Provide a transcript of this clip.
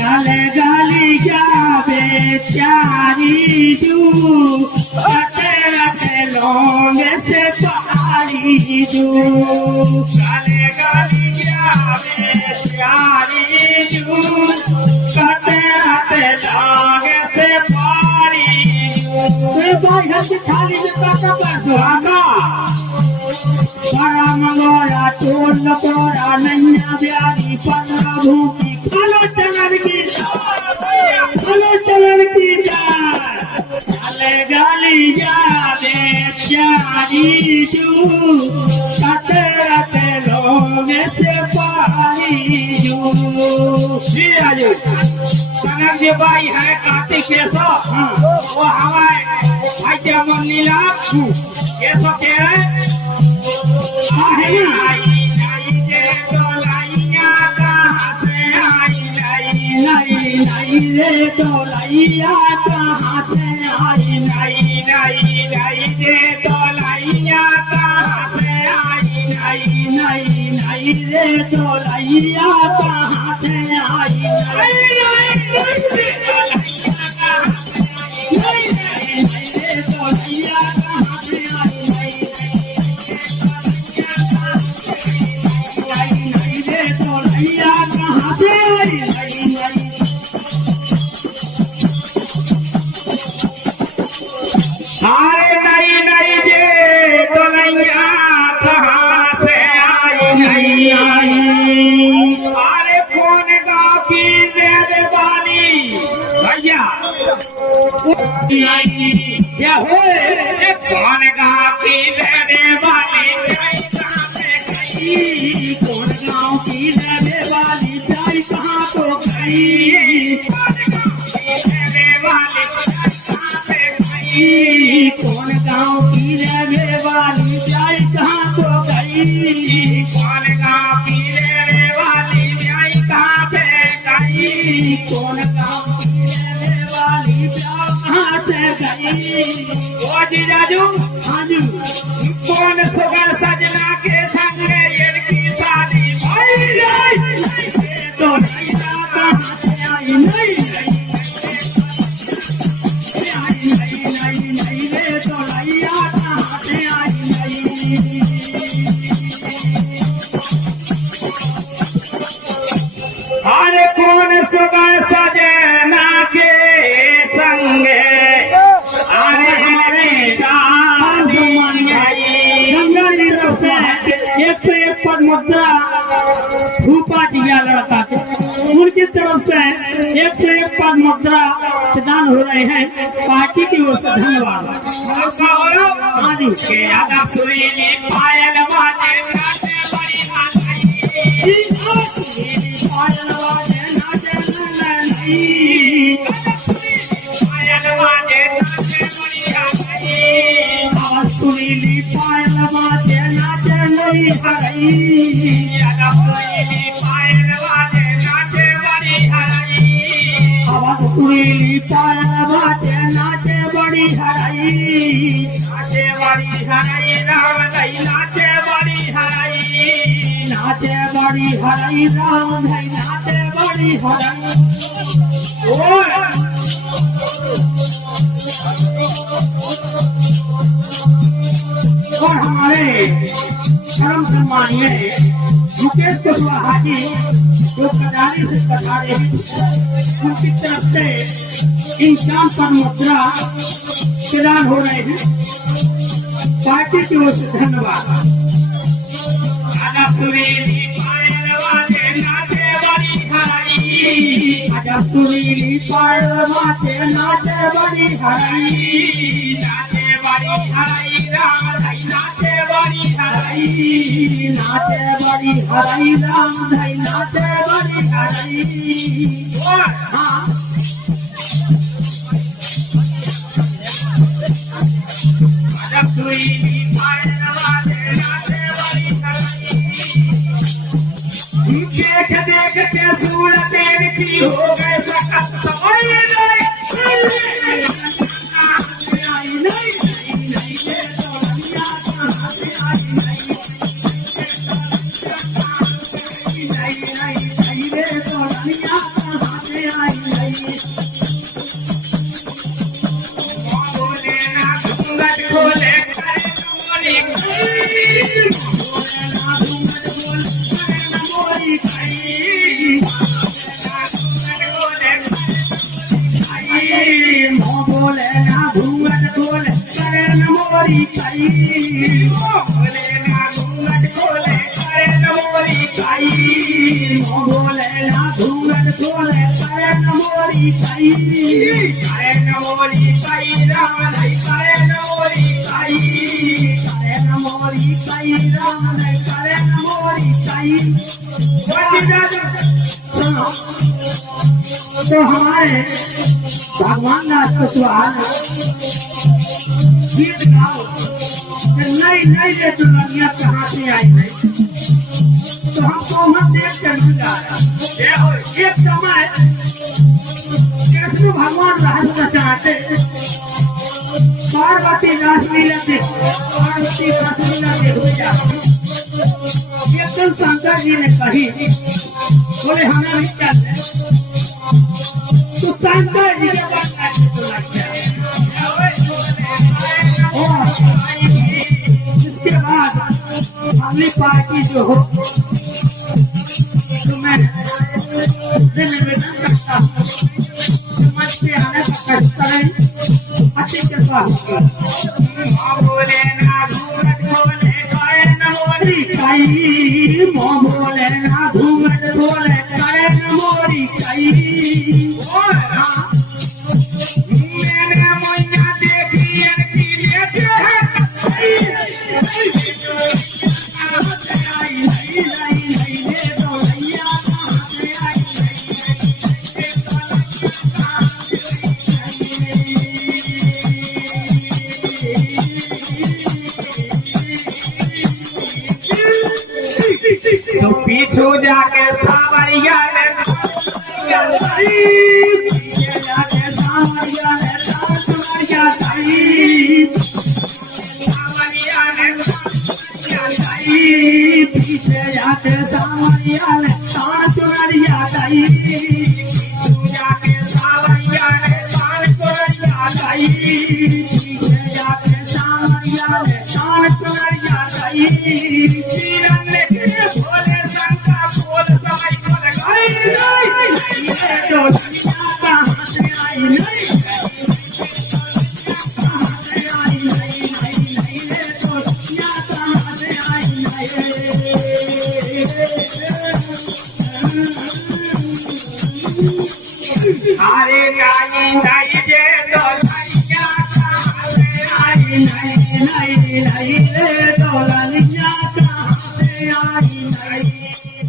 गाले गाली जावे चारी दू रटे रटे लोंगे से पारी दू गाले गाली जावे चारी दू रटे रटे लोंगे से पारी दू भाई हंस खाली में पाता सुहागा बड़ा मंगोरा टोल कोरा नैया ब्यारी पंद्रह भूखी खलो चलन की गाले गाली जावे प्यारी जू कटे रटे लोगे से पारी जू जी आजू कनक जी भाई है कार्तिक केसो वो हवाए भाई क्या मन लीला केसो के है आई आई जे डोलाइया कहाँ से आई लाई रे डोलाइया कहाँ से आई लाई रे डोलाइया कहाँ से आई लाई रे डोलाइया कहाँ से आई अरे नहीं नहीं जे डोलैया कहाँ से आई अरे कौन गाँव की रहने वाली भैया क्या हो कौन गाँव की रहने वाली कौन गाँव की रहने वाली जाई कहाँ तो गई रहने वाली कौन गाँव की रहने वाली जाई कहाँ तो गई कौन गाँव की रहने वाली जाई कहाँ पे गई कौन गाँव की रहने वाली कहाँ से गई ओ जीजाजू हाजू कौन सुगर सजना के संग इनकी शादी भाई तो नहीं कहाँ से आई नहीं अरे कौन सुबह सजना के संगे अरे हमारे गंगा जी तरफ से 101 पद मुद्रा फूफा दिया लड़का के उनकी तरफ से 101 पद मुद्रा प्रदान हो रहे हैं पार्टी की ओर से धन्यवाद। हाँ जी के यादव सुरीली पायल बाजे सुरीली पायल बाजे नाचे नहीं हरई सुरीली पायल बाजे नाचे बड़ी हरई आवाज सुरीली पायल बाजे नाचे बड़ी हरई नाचे बड़ी हरई राम दई नाचे बड़ी हरई नाचे बड़ी हरई राम दई नाचे बड़ी हरई और हमारे परम सम्मानीय मुकेश कुशवाहा जी जो कटारी से कटारे उनकी तरफ से इंसान पर मुद्रा प्रदान हो रहे हैं पार्टी की ओर से धन्यवाद। सुरीली पायल वाले नाचे बड़ी हराई आजा सुरीली पायल वाले नाचे बड़ी हराई नाचे बड़ी हराई राम धई नाचे बड़ी हराई नाचे बड़ी हराई राम धई नाचे बड़ी हराई हाँ आजा सुरीली पायल वाले नाचे बड़ी हराई देख देख के सूरत की हो गए मोरी काई बोले ना घूंघट खोले करे न मोरी काई बोले ना घूंघट खोले करे न मोरी काई करे न मोरी काई राम नहीं करे न मोरी काई करे न मोरी काई राम नहीं करे न मोरी काई। तो हमारे भगवान दास को सवाल गीत गाओ नई नई ये दुनिया कहाँ से आई है तो हमको वहाँ देख कर गा रहा एक समय कृष्ण भगवान रास चाहते पार्वती रासलीला के पार्वती रासलीला के हो जाते एक दिन शंकर जी ने कही बोले हमें नहीं चलते तो शंकर जी के बाद कैसे सुना इसके बाद अगली पार्टी जो हो तो मैं निवेदन करता हूँ समझ के आने का कष्ट करें अच्छी कृपा बोले ना घूंघट खोले करे न मोरी काई बोले ना घूंघट खोले करे न मोरी काई मैंने मैया देखी अड़की लेते हैं तो पीछू जाके सावरिया ने जाके सावरिया ने सावरिया ने पीछे जाके सावरिया ने सावरिया जाके सावरिया ने सावरिया पीछे जाके सावरिया ने सावरिया भोले शंकर बोल समय बोल अरे गाई नहीं जे तो नहीं रे तो ललिया कहाँ से आई नहीं